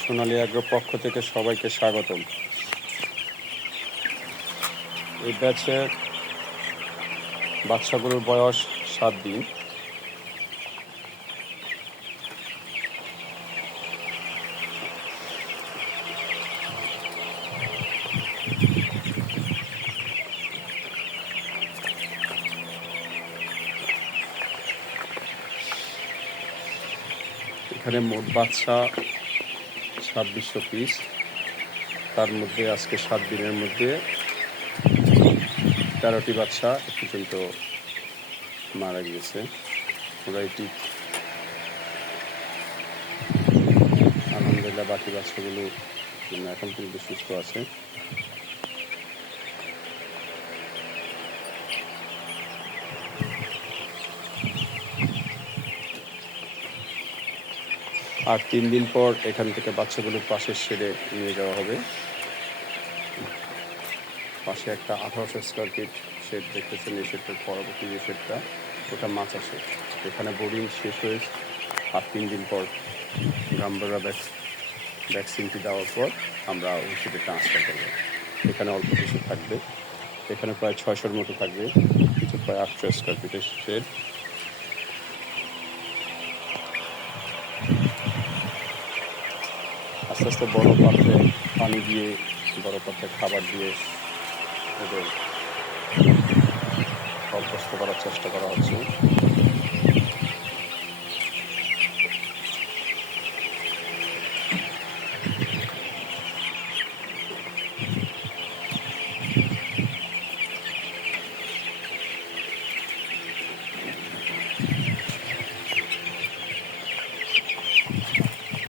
সোনালী agro পক্ষ থেকে সবাইকে স্বাগতম। এই ব্যাচের বাচ্চাগুলোর বয়স 7 দিন। এখানে মোট বাচ্চা 2600 পিস। তার মধ্যে আজকে 7 দিনের মধ্যে 13টি বাচ্চা পর্যন্ত মারা গিয়েছে। ওরা এটি আলহামদুলিল্লাহ বাকি বাচ্চাগুলো এখন কিন্তু সুস্থ আছে। আর 3 দিন পর এখান থেকে বাচ্চাগুলো পাশের শেডে নিয়ে যাওয়া হবে। পাশে একটা 1800 স্কোয়ার ফিট শেড দেখতেছেন। এই শেডটার পরবর্তী যে শেডটা ওটা মাচা শেড। এখানে বোর্ডিং শেষ হয়ে আর 3 দিন পর গাম্বারা ভ্যাকসিনটি দেওয়ার পর আমরা ওই শেডে ট্রান্সফার করবো। এখানে অল্প কিছু থাকবে, এখানে প্রায় 600-র মতো থাকবে, কিছু প্রায় 800 স্কোয়ার ফিটের শেড। আস্তে আস্তে বড় পাত্রে পানি দিয়ে, বড় পাত্রে খাবার দিয়ে ওদের অভ্যস্ত করার চেষ্টা করা হচ্ছে।